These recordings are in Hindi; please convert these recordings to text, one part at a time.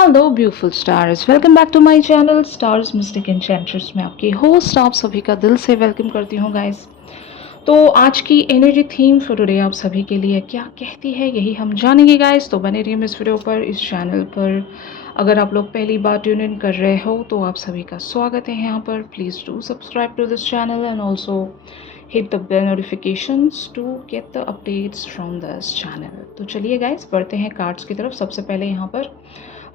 Hello beautiful stars, welcome back to my channel stars mystic enchanters में आपकी होस्ट आप सभी का दिल से वेलकम करती हूँ गाइस। तो आज की एनर्जी थीम फॉर टुडे आप सभी के लिए क्या कहती है यही हम जानेंगे गाइस। तो बने रहिए इस वीडियो पर, इस चैनल पर। अगर आप लोग पहली बार ट्यून इन कर रहे हो तो आप सभी का स्वागत है यहाँ पर। Please do subscribe to this channel and also hit the bell notifications to get the updates from this channel. तो चलिए गाइस बढ़ते हैं कार्ड्स की तरफ। सबसे पहले यहाँ पर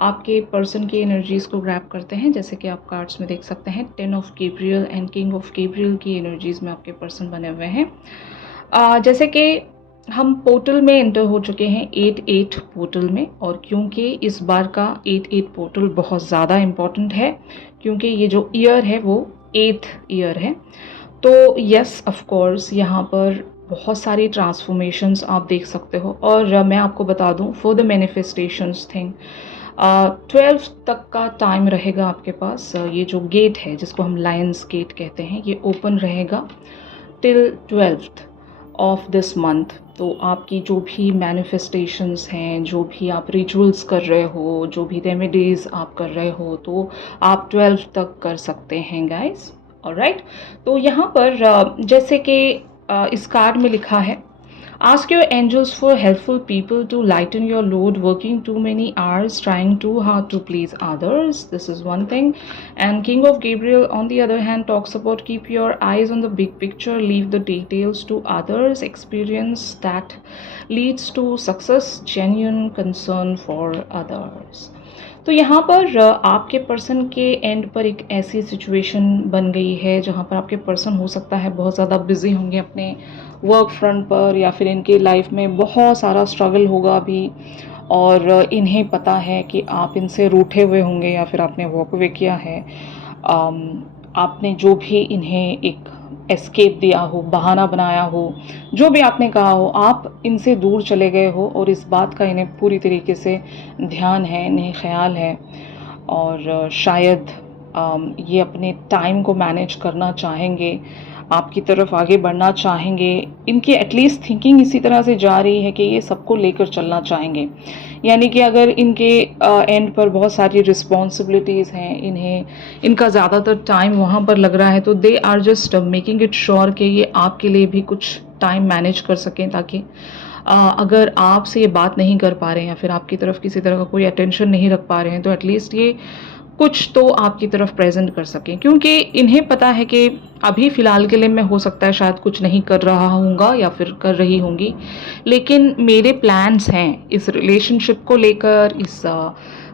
आपके पर्सन की एनर्जीज़ को ग्रैब करते हैं। जैसे कि आप कार्ड्स में देख सकते हैं 10 of Gabriel and king of Gabriel की एनर्जीज़ में आपके पर्सन बने हुए हैं। जैसे कि हम पोर्टल में एंटर हो चुके हैं 8-8 पोर्टल में, और क्योंकि इस बार का 8-8 पोर्टल बहुत ज़्यादा इम्पॉर्टेंट है क्योंकि ये जो ईयर है वो 8th ईयर है। तो यस ऑफ कोर्स यहाँ पर बहुत सारी ट्रांसफॉर्मेशंस आप देख सकते हो। और मैं आपको बता दूँ फॉर द मैनिफेस्टेशंस थिंग 12 तक का टाइम रहेगा आपके पास। ये जो गेट है जिसको हम लायंस गेट कहते हैं ये ओपन रहेगा till 12th of this month. तो आपकी जो भी मैनिफेस्टेशंस हैं, जो भी आप रिचुअल्स कर रहे हो, जो भी रेमेडीज़ आप कर रहे हो, तो आप 12 तक कर सकते हैं गाइस। ऑलराइट। तो यहाँ पर जैसे कि इस कार्ड में लिखा है, ask your angels for helpful people to lighten your load, working too many hours, trying too hard to please others. This is one thing. And King of Gabriel, on the other hand, talks about keep your eyes on the big picture, leave the details to others, experience that leads to success, genuine concern for others. तो यहाँ पर आपके पर्सन के एंड पर एक ऐसी सिचुएशन बन गई है जहाँ पर आपके पर्सन हो सकता है बहुत ज़्यादा बिजी होंगे अपने वर्क फ्रंट पर, या फिर इनके लाइफ में बहुत सारा स्ट्रगल होगा अभी, और इन्हें पता है कि आप इनसे रूठे हुए होंगे या फिर आपने वॉक अवे किया है। आपने जो भी इन्हें एक एस्केप दिया हो, बहाना बनाया हो, जो भी आपने कहा हो, आप इनसे दूर चले गए हो और इस बात का इन्हें पूरी तरीके से ध्यान है, इन्हें ख्याल है। और शायद ये अपने टाइम को मैनेज करना चाहेंगे, आपकी तरफ आगे बढ़ना चाहेंगे। इनकी एटलीस्ट थिंकिंग इसी तरह से जा रही है कि ये सबको लेकर चलना चाहेंगे। यानी कि अगर इनके एंड पर बहुत सारी रिस्पॉन्सिबिलिटीज़ हैं, इन्हें इनका ज़्यादातर टाइम वहाँ पर लग रहा है, तो they are just making it sure कि ये आपके लिए भी कुछ टाइम मैनेज कर सकें, ताकि अगर आपसे ये बात नहीं कर पा रहे हैं या फिर आपकी तरफ किसी तरह का कोई अटेंशन नहीं रख पा रहे हैं, तो एटलीस्ट ये कुछ तो आपकी तरफ प्रेजेंट कर सकें। क्योंकि इन्हें पता है कि अभी फ़िलहाल के लिए मैं हो सकता है शायद कुछ नहीं कर रहा हूँगा या फिर कर रही होंगी, लेकिन मेरे प्लान्स हैं इस रिलेशनशिप को लेकर, इस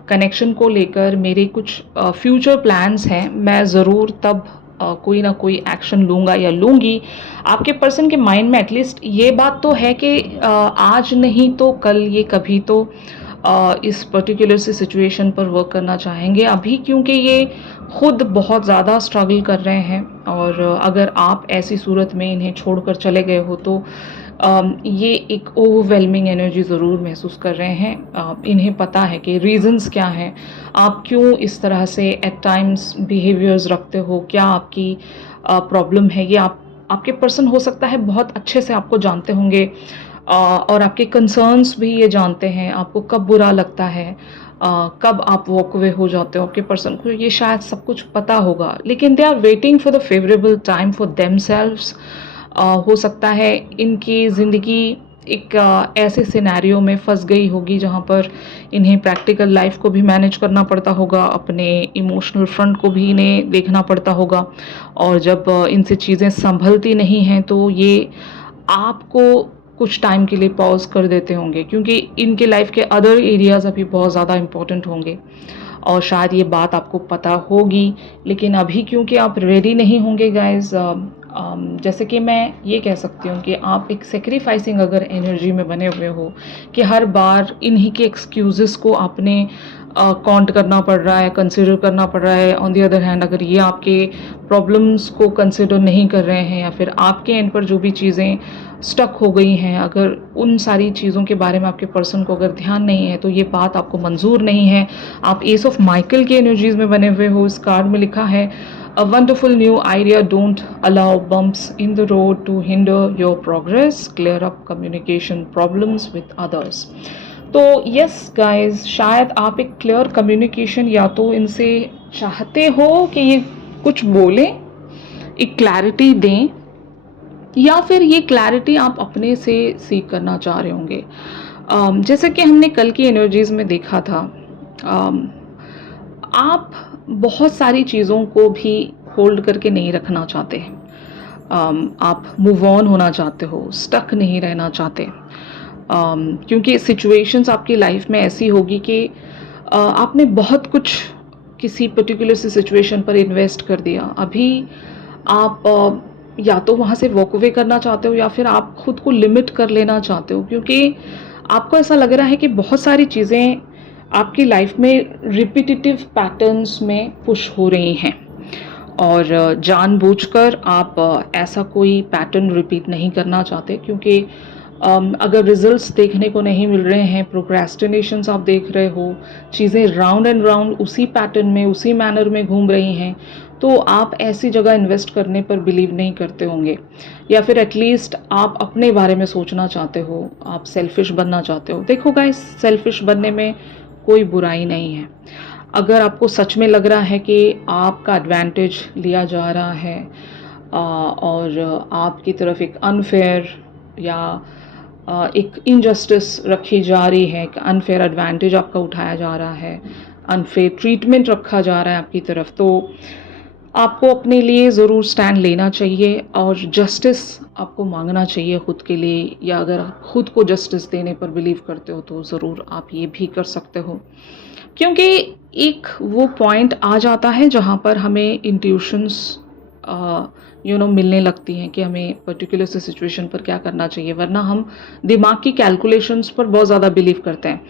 कनेक्शन को लेकर मेरे कुछ फ्यूचर प्लान्स हैं। मैं ज़रूर तब कोई ना कोई एक्शन लूँगा या लूँगी। आपके पर्सन के माइंड में एटलीस्ट ये बात तो है कि आज नहीं तो कल ये कभी तो इस पर्टिकुलर सी सिचुएशन पर वर्क करना चाहेंगे। अभी क्योंकि ये खुद बहुत ज़्यादा स्ट्रगल कर रहे हैं, और अगर आप ऐसी सूरत में इन्हें छोड़कर चले गए हो तो ये एक ओवरवेलमिंग एनर्जी ज़रूर महसूस कर रहे हैं। इन्हें पता है कि रीज़न्स क्या हैं, आप क्यों इस तरह से एट टाइम्स बिहेवियर्स रखते हो, क्या आपकी प्रॉब्लम है। ये आपके पर्सन हो सकता है बहुत अच्छे से आपको जानते होंगे, और आपके कंसर्न्स भी ये जानते हैं, आपको कब बुरा लगता है, कब आप वॉक अवे हो जाते हो। आपके पर्सन को ये शायद सब कुछ पता होगा, लेकिन they are waiting for the favourable time for themselves. हो सकता है इनकी ज़िंदगी एक ऐसे सिनेरियो में फंस गई होगी जहाँ पर इन्हें प्रैक्टिकल लाइफ को भी मैनेज करना पड़ता होगा, अपने इमोशनल फ्रंट को भी इन्हें देखना पड़ता होगा, और जब इनसे चीज़ें संभलती नहीं हैं तो ये आपको कुछ टाइम के लिए पॉज कर देते होंगे, क्योंकि इनके लाइफ के अदर एरियाज़ अभी बहुत ज़्यादा इम्पोर्टेंट होंगे, और शायद ये बात आपको पता होगी। लेकिन अभी क्योंकि आप रेडी नहीं होंगे गाइज, जैसे कि मैं ये कह सकती हूँ कि आप एक सेक्रीफाइसिंग अगर एनर्जी में बने हुए हो कि हर बार इन्हीं के एक्सक्यूज़ेस को आपने काउंट करना पड़ रहा है, कंसिडर करना पड़ रहा है। ऑन दी अदर हैंड अगर ये आपके प्रॉब्लम्स को कंसिडर नहीं कर रहे हैं, या फिर आपके एंड पर जो भी चीज़ें स्टक हो गई हैं, अगर उन सारी चीज़ों के बारे में आपके पर्सन को अगर ध्यान नहीं है, तो ये बात आपको मंजूर नहीं है। आप एस ऑफ माइकल की एनर्जीज़ में बने हुए हो। इस कार्ड में लिखा है A wonderful new idea, don't allow bumps in the road to hinder your progress, clear up communication problems with others. तो यस गाइस, शायद आप एक क्लियर कम्युनिकेशन या तो इनसे चाहते हो कि ये कुछ बोलें, एक क्लैरिटी दें, या फिर ये क्लैरिटी आप अपने से सीख करना चाह रहे होंगे। जैसे कि हमने कल की एनर्जीज़ में देखा था, अम, आप बहुत सारी चीज़ों को भी होल्ड करके नहीं रखना चाहते हैं। आप मूव ऑन होना चाहते हो, स्टक नहीं रहना चाहते। क्योंकि सिचुएशंस आपकी लाइफ में ऐसी होगी कि आपने बहुत कुछ किसी पर्टिकुलर सी सिचुएशन पर इन्वेस्ट कर दिया। अभी आप या तो वहाँ से वॉक अवे करना चाहते हो, या फिर आप खुद को लिमिट कर लेना चाहते हो, क्योंकि आपको ऐसा लग रहा है कि बहुत सारी चीज़ें आपकी लाइफ में रिपीटिटिव पैटर्न्स में पुश हो रही हैं, और जानबूझकर आप ऐसा कोई पैटर्न रिपीट नहीं करना चाहते, क्योंकि अगर रिजल्ट्स देखने को नहीं मिल रहे हैं, प्रोक्रेस्टिनेशंस आप देख रहे हो, चीज़ें राउंड एंड राउंड उसी पैटर्न में, उसी मैनर में घूम रही हैं, तो आप ऐसी जगह इन्वेस्ट करने पर बिलीव नहीं करते होंगे, या फिर एटलीस्ट आप अपने बारे में सोचना चाहते हो, आप सेल्फिश बनना चाहते हो। देखो गाइस, सेल्फिश बनने में कोई बुराई नहीं है। अगर आपको सच में लग रहा है कि आपका एडवांटेज लिया जा रहा है, और आपकी तरफ एक अनफेयर या एक इनजस्टिस रखी जा रही है, एक अनफेयर एडवांटेज आपका उठाया जा रहा है, अनफेयर ट्रीटमेंट रखा जा रहा है आपकी तरफ, तो आपको अपने लिए ज़रूर स्टैंड लेना चाहिए और जस्टिस आपको मांगना चाहिए खुद के लिए, या अगर आप खुद को जस्टिस देने पर बिलीव करते हो तो ज़रूर आप ये भी कर सकते हो। क्योंकि एक वो पॉइंट आ जाता है जहाँ पर हमें इंट्यूशंस मिलने लगती हैं कि हमें पर्टिकुलर से सिचुएशन पर क्या करना चाहिए, वरना हम दिमाग की कैलकुलेशंस पर बहुत ज़्यादा बिलीव करते हैं।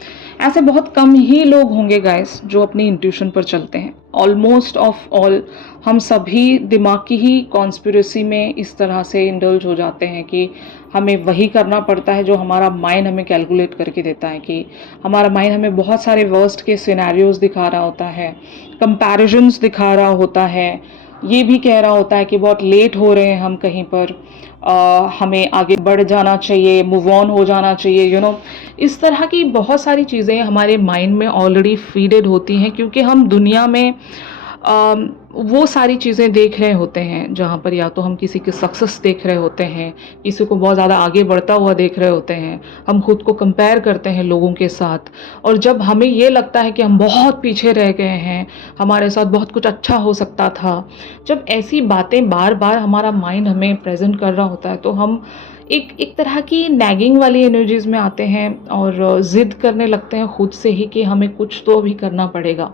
ऐसे बहुत कम ही लोग होंगे गाइस जो अपनी इंट्यूशन पर चलते हैं। ऑलमोस्ट ऑफ ऑल हम सभी दिमाग की ही कॉन्स्पिरेसी में इस तरह से इंडल्ज हो जाते हैं कि हमें वही करना पड़ता है जो हमारा माइंड हमें कैलकुलेट करके देता है, कि हमारा माइंड हमें बहुत सारे वर्स्ट के सिनेरियोज दिखा रहा होता है, कंपैरिजन्स दिखा रहा होता है, ये भी कह रहा होता है कि बहुत लेट हो रहे हैं हम कहीं पर, हमें आगे बढ़ जाना चाहिए, मूव ऑन हो जाना चाहिए। इस तरह की बहुत सारी चीज़ें हमारे माइंड में ऑलरेडी फीडेड होती हैं, क्योंकि हम दुनिया में वो सारी चीज़ें देख रहे होते हैं जहाँ पर या तो हम किसी की सक्सेस देख रहे होते हैं, किसी को बहुत ज़्यादा आगे बढ़ता हुआ देख रहे होते हैं, हम खुद को कंपेयर करते हैं लोगों के साथ, और जब हमें ये लगता है कि हम बहुत पीछे रह गए हैं, हमारे साथ बहुत कुछ अच्छा हो सकता था, जब ऐसी बातें बार बार हमारा माइंड हमें प्रेजेंट कर रहा होता है, तो हम एक तरह की नैगिंग वाली एनर्जीज में आते हैं और ज़िद करने लगते हैं खुद से ही कि हमें कुछ तो अभी करना पड़ेगा।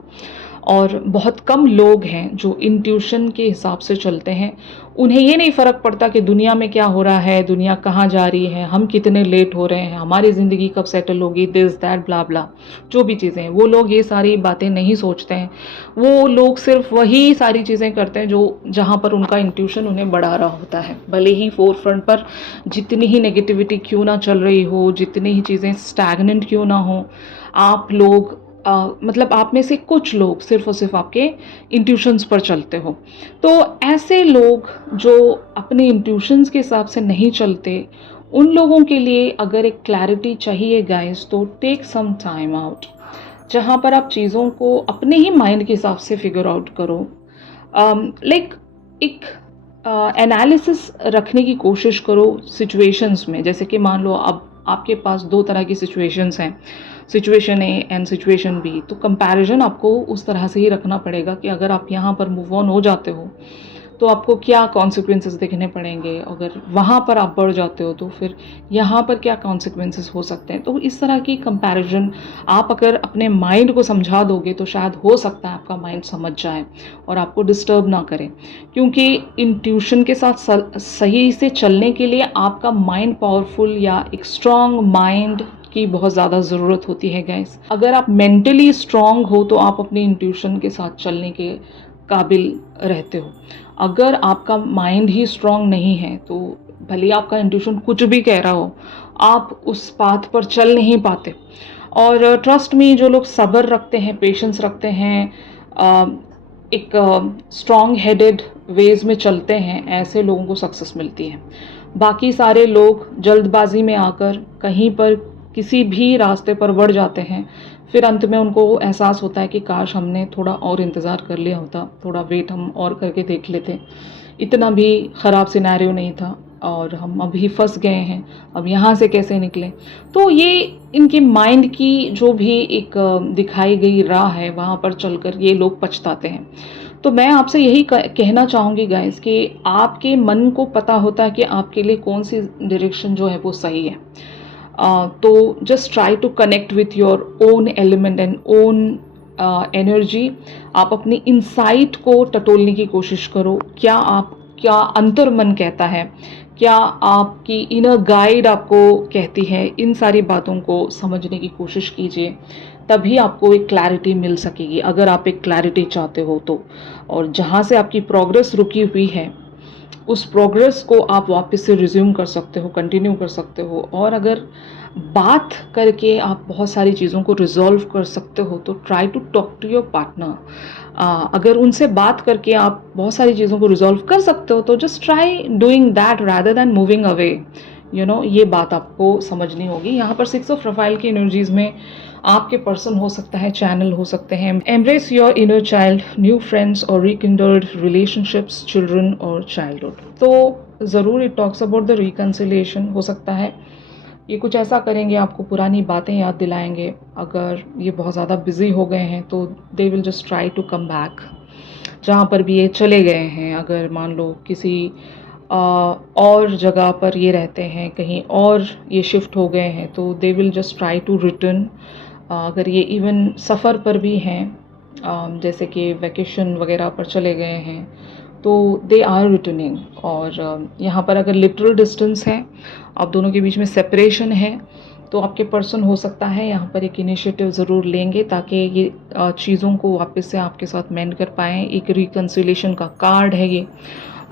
और बहुत कम लोग हैं जो इंट्यूशन के हिसाब से चलते हैं। उन्हें ये नहीं फ़र्क पड़ता कि दुनिया में क्या हो रहा है, दुनिया कहाँ जा रही है, हम कितने लेट हो रहे हैं, हमारी ज़िंदगी कब सेटल होगी, दिस दैट ब्ला ब्ला, जो भी चीज़ें हैं, वो लोग ये सारी बातें नहीं सोचते हैं। वो लोग सिर्फ वही सारी चीज़ें करते हैं जो जहाँ पर उनका इंट्यूशन उन्हें बढ़ा रहा होता है। भले ही फोर फ्रंट पर जितनी ही नेगेटिविटी क्यों ना चल रही हो, जितनी ही चीज़ें स्टैगनेंट क्यों ना हो, आप लोग मतलब आप में से कुछ लोग सिर्फ और सिर्फ आपके इंट्यूशंस पर चलते हो। तो ऐसे लोग जो अपने इंट्यूशंस के हिसाब से नहीं चलते, उन लोगों के लिए अगर एक क्लैरिटी चाहिए गाइस, तो टेक सम टाइम आउट, जहाँ पर आप चीज़ों को अपने ही माइंड के हिसाब से फिगर आउट करो। लाइक एक एनालिसिस रखने की कोशिश करो सिचुएशंस में। जैसे कि मान लो अब आपके पास दो तरह की सिचुएशंस हैं, situation A and situation B, तो कंपैरिजन आपको उस तरह से ही रखना पड़ेगा कि अगर आप यहाँ पर मूव ऑन हो जाते हो तो आपको क्या कॉन्सिक्वेंसेस देखने पड़ेंगे, अगर वहाँ पर आप बढ़ जाते हो तो फिर यहाँ पर क्या कॉन्सिक्वेंसेस हो सकते हैं। तो इस तरह की कंपैरिजन आप अगर अपने माइंड को समझा दोगे तो शायद हो सकता है आपका माइंड समझ जाए और आपको डिस्टर्ब ना करे, क्योंकि इंट्यूशन के साथ सही से चलने के लिए आपका माइंड पावरफुल या एक स्ट्रॉन्ग माइंड की बहुत ज़्यादा ज़रूरत होती है गाइस। अगर आप मेंटली स्ट्रॉन्ग हो तो आप अपनी इंट्यूशन के साथ चलने के काबिल रहते हो। अगर आपका माइंड ही स्ट्रॉन्ग नहीं है तो भले आपका इंट्यूशन कुछ भी कह रहा हो, आप उस पाथ पर चल नहीं पाते। और ट्रस्ट मी, जो लोग सब्र रखते हैं, पेशेंस रखते हैं, एक स्ट्रॉन्ग हेडेड वेज में चलते हैं, ऐसे लोगों को सक्सेस मिलती है। बाकी सारे लोग जल्दबाजी में आकर कहीं पर किसी भी रास्ते पर बढ़ जाते हैं, फिर अंत में उनको एहसास होता है कि काश हमने थोड़ा और इंतज़ार कर लिया होता, थोड़ा वेट हम और करके देख लेते, इतना भी ख़राब सिनेरियो नहीं था और हम अभी फंस गए हैं, अब यहाँ से कैसे निकलें। तो ये इनकी माइंड की जो भी एक दिखाई गई राह है, वहाँ पर चलकर ये लोग पछताते हैं। तो मैं आपसे यही कहना चाहूँगी गाइस कि आपके मन को पता होता है कि आपके लिए कौन सी डायरेक्शन जो है वो सही है। तो just try to connect with your own element and own energy. आप अपनी इनसाइट को टटोलने की कोशिश करो। क्या अंतर मन कहता है, क्या आपकी इनर गाइड आपको कहती है, इन सारी बातों को समझने की कोशिश कीजिए, तभी आपको एक क्लैरिटी मिल सकेगी, अगर आप एक क्लैरिटी चाहते हो तो। और जहाँ से आपकी प्रोग्रेस रुकी हुई है, उस प्रोग्रेस को आप वापस से रिज्यूम कर सकते हो, कंटिन्यू कर सकते हो। और अगर बात करके आप बहुत सारी चीज़ों को रिजॉल्व कर सकते हो तो try to talk to your partner. अगर उनसे बात करके आप बहुत सारी चीज़ों को रिजॉल्व कर सकते हो तो just try doing that rather than moving away. ये बात आपको समझनी होगी। यहाँ पर 6 ऑफ प्रोफाइल की एनर्जीज में आपके पर्सन हो सकता है, चैनल हो सकते हैं। Embrace your inner child, new friends और रिकिंडल्ड रिलेशनशिप्स, चिल्ड्रन और चाइल्डहुड। तो ज़रूर it talks about the reconciliation हो सकता है। ये कुछ ऐसा करेंगे, आपको पुरानी बातें याद दिलाएंगे। अगर ये बहुत ज़्यादा बिजी हो गए हैं तो they will just try to come back. जहाँ पर भी ये चले गए हैं, अगर मान लो किसी और जगह पर ये रहते हैं, कहीं और ये शिफ्ट हो गए हैं, तो they will just try to return. अगर ये इवन सफ़र पर भी हैं, जैसे कि वैकेशन वगैरह पर चले गए हैं, तो दे आर रिटर्निंग। और यहाँ पर अगर लिटरल डिस्टेंस है, आप दोनों के बीच में सेपरेशन है, तो आपके पर्सन हो सकता है यहाँ पर एक इनिशिएटिव ज़रूर लेंगे ताकि ये चीज़ों को वापस से आपके साथ मेंड कर पाएँ। एक रिकन्सिलेशन का कार्ड है ये।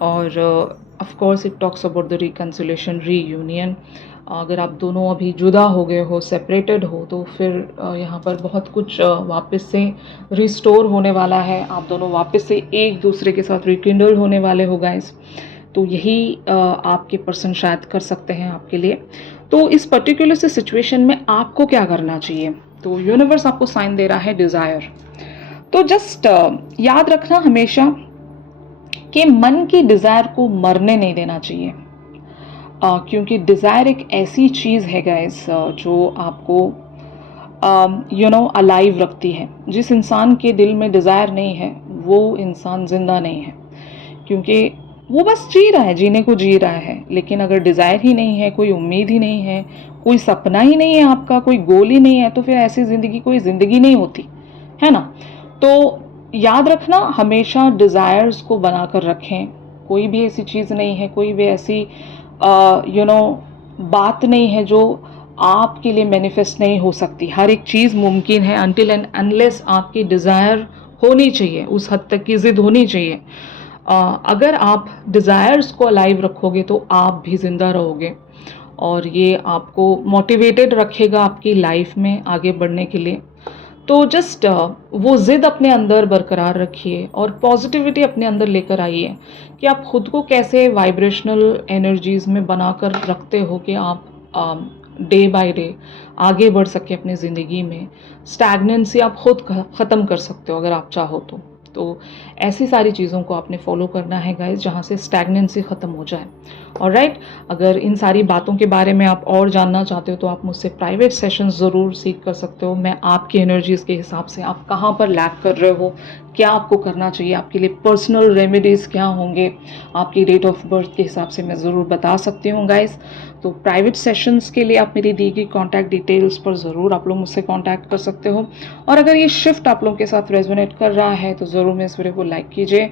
और of course it talks about the reconciliation, reunion. अगर आप दोनों अभी जुदा हो गए हो, सेपरेटेड हो, तो फिर यहाँ पर बहुत कुछ वापस से रिस्टोर होने वाला है। आप दोनों वापस से एक दूसरे के साथ रिकिंडल होने वाले हो गाइस। तो यही आपके पर्सन शायद कर सकते हैं आपके लिए। तो इस पर्टिकुलर से सिचुएशन में आपको क्या करना चाहिए? तो यूनिवर्स आपको साइन दे रहा है डिज़ायर। तो जस्ट याद रखना हमेशा कि मन की डिज़ायर को मरने नहीं देना चाहिए। क्योंकि डिज़ायर एक ऐसी चीज़ है गाइस जो आपको अलाइव रखती है। जिस इंसान के दिल में डिज़ायर नहीं है वो इंसान ज़िंदा नहीं है, क्योंकि वो बस जी रहा है, जीने को जी रहा है। लेकिन अगर डिज़ायर ही नहीं है, कोई उम्मीद ही नहीं है, कोई सपना ही नहीं है आपका, कोई गोल ही नहीं है, तो फिर ऐसी ज़िंदगी कोई ज़िंदगी नहीं होती है ना। तो याद रखना हमेशा डिज़ायर्स को बना कर रखें। कोई भी ऐसी चीज़ नहीं है, कोई भी ऐसी बात नहीं है जो आपके लिए मैनिफेस्ट नहीं हो सकती। हर एक चीज़ मुमकिन है अनटिल एंड अनलेस आपकी डिज़ायर होनी चाहिए, उस हद तक की ज़िद होनी चाहिए। अगर आप डिज़ायर्स को अलाइव रखोगे तो आप भी ज़िंदा रहोगे और ये आपको मोटिवेटेड रखेगा आपकी लाइफ में आगे बढ़ने के लिए। तो जस्ट वो ज़िद अपने अंदर बरकरार रखिए और पॉजिटिविटी अपने अंदर लेकर आइए कि आप खुद को कैसे वाइब्रेशनल एनर्जीज़ में बनाकर रखते हो कि आप डे बाय डे आगे बढ़ सके अपनी ज़िंदगी में। स्टैग्नेंसी आप खुद ख़त्म कर सकते हो अगर आप चाहो तो ऐसी सारी चीज़ों को आपने फॉलो करना है गाइस जहाँ से स्टैग्नेंसी ख़त्म हो जाए। ऑलराइट, अगर इन सारी बातों के बारे में आप और जानना चाहते हो तो आप मुझसे प्राइवेट सेशन ज़रूर सीख कर सकते हो। मैं आपकी एनर्जीज़ के हिसाब से आप कहाँ पर लैक कर रहे हो, क्या आपको करना चाहिए, आपके लिए पर्सनल रेमेडीज़ क्या होंगे, आपकी डेट ऑफ बर्थ के हिसाब से मैं ज़रूर बता सकती हूँ गाइस। तो प्राइवेट सेशंस के लिए आप मेरी दी गई कॉन्टैक्ट डिटेल्स पर ज़रूर आप लोग मुझसे कॉन्टैक्ट कर सकते हो। और अगर ये शिफ्ट आप लोगों के साथ रेजोनेट कर रहा है तो ज़रूर मेरे इस वीडियो को लाइक कीजिए।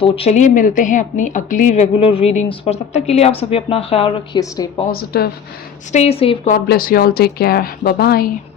तो चलिए मिलते हैं अपनी अगली रेगुलर रीडिंग्स पर। तब तक के लिए आप सभी अपना ख्याल रखिए। Stay positive, stay safe, God bless you all, take care, bye bye.